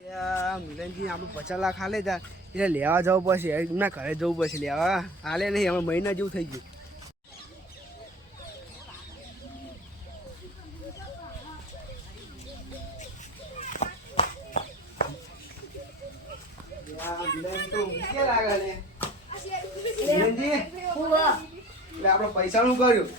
મિલનજી આપણે 50 લાખ હાલે તા એટલે લેવા જવું પડશે, એમના ઘરે જવું પડશે લેવા. હાલે નહીં, અમે મહિના જેવું થઈ ગયું. આપડે પૈસા નું કર્યું?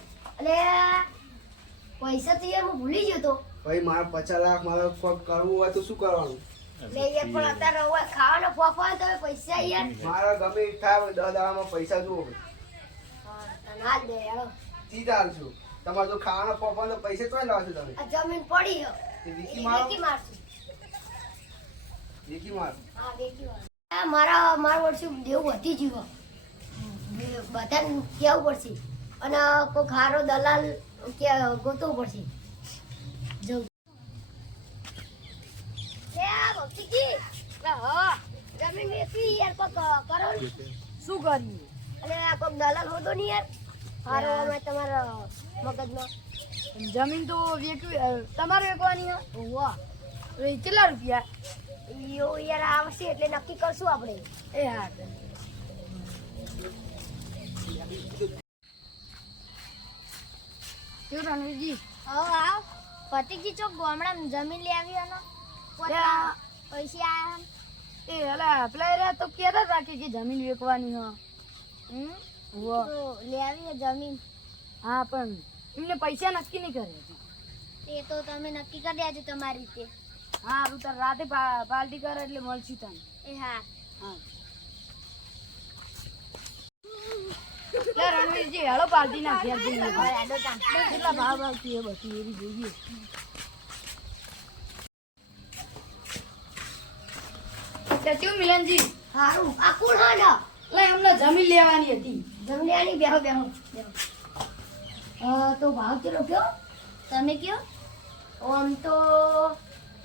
પૈસા તો યાર હું ભૂલી ગયો તો. ભાઈ મારે 50 લાખ મારે કરવું હોય તો શું કરવાનું? પણ અત્યારે ખાવાનો ફોફા તો પૈસા યાર મારા ગમે થાય 10 દાડામાં પૈસા જુઓ. ના દે યાર સીધા હાલશું. તમારે જો ખાવાનો ફોફા તો પૈસા તો લાવશો તમે. આ જમીન પડી હો વિકી મારો મારશું. વિકી માર. હા વિકી માર. મારા વર્ષે દેવું વધી ગયું. બધાને કેવું પડશે અને કોઈ ખારો દલાલ કે ગોતવું પડશે. જવું જમીન વેચી યાર કોક કરો શું કર્યું? અને આ કોક દલાલ હોતો નહીં યાર હારો અમે તમારા મગજમાં. જમીન તો તમારે વેચવાની હોય. કેટલા રૂપિયા? યો યાર આવશે એટલે નક્કી કરશું આપણે. એ હા કેવું રણવીરજી? આવ પતિકજી ચોક ગામડામાં જમીન લઈ આવી અને પૈસા આયા. એ હલા પેલા તો કેતા હતા કે જમીન વેચવાની હ. લઈ આવી જમીન. હા પણ એમને પૈસા નક્કી નહીં કરે. એ તો તમે નક્કી કરી દેજો તમારી રીતે. હા હું તાર રાતે પાર્ટી કરે એટલે મળશું તને. એ હા હા રણવીરજી હેલો પાર્ટી ના ઘેર જઈએ. કેટલા ભાવ આવતી એ બધી એવી જોઈએ. કેવું મિલનજી? હારું આ કોણ હા એટલે એમને જમીન લેવાની હતી. જમીન લેવાની. બેહો બેહો તો ભાવ કેટલો કયો તમે કયો? આમ તો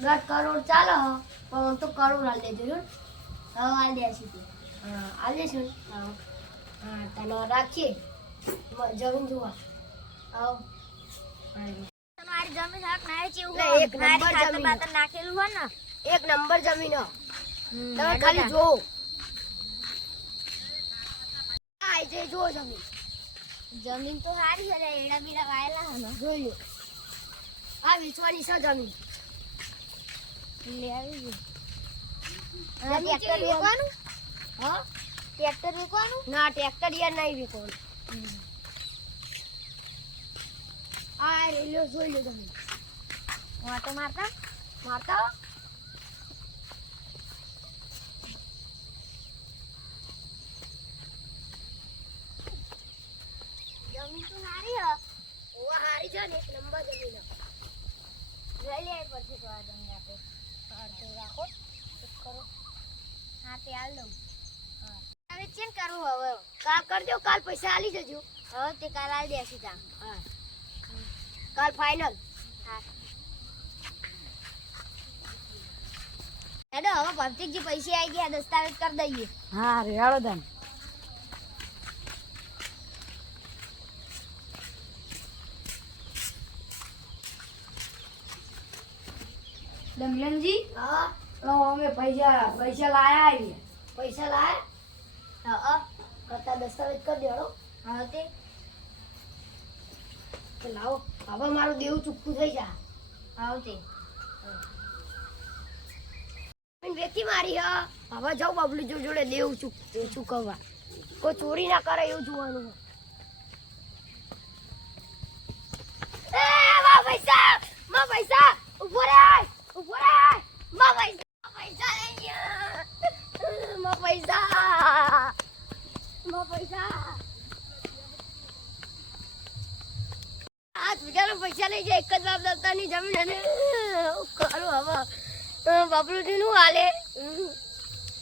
10 કરોડ ચાલે પણ આમ તો કરોડ હાલ દેજો. હવે હાલ દેશું. હા હાલ દેશું. હા હા તને રાખીએ જમીન જોવા. આવો તમારી જમીન હક ના ચેવું એક નંબર જમીન નાખેલું હોય ને. એક નંબર જમીન તમે ખાલી જોવો. આ જે જો જમીન તો સારી છે. એડા બીડા વાયેલા હે ને જોયો. આ વેચવાની છે જમીન. લે આવી ટ્રેક્ટર વેચવાનું? હા ટ્રેક્ટર વેચવાનું? ના ટ્રેક્ટર યાર નહીં વેચવાનું. આ રેલ્યો જોઈ લો તમે. વાટો મારતા મારતા જમીન તો સારી હ. ઓવા સારી છે ને. એક નંબર જમીન જોઈ લે પડશે તો આ જમીન આપે. હા તો રાખો કરો. હા તે હાલ દઉં. હા હવે ચેન કરવું હવે? કાલ કરજો. કાલ પૈસા આલી જજો. હવે તે કાલ આલી દેશું તા. હા કાલ ફાઇનલ. હા હેડો હવે ભક્તિજી પૈસા આવી ગયા. દસ્તાવેજ કરી દઈએ. હા રેવાડો તને. મિલનજી હા અમે પૈસા લાયા આવીએ. પૈસા લાયા? હા કરતા દસ્તાવેજ કરી દેડો. હા તે લાવો. હવે મારું દેવું ચૂકવું થઈ જા. હા તે વેચી મારી હા. હવે જાઉં બબલુ જોડે દેવું ચૂકવવા. કોઈ ચોરી ના કરે એવું જોવાનું. એ માં પૈસા ઉભો રે ઉભો રે. માં પૈસા લઈ ગયા. માં પૈસા આ બીજાનો પૈસા લઈ જાય. એક જ બાપ દાદાની જમીન અને કરું હવે બબલુજી નું હાલે.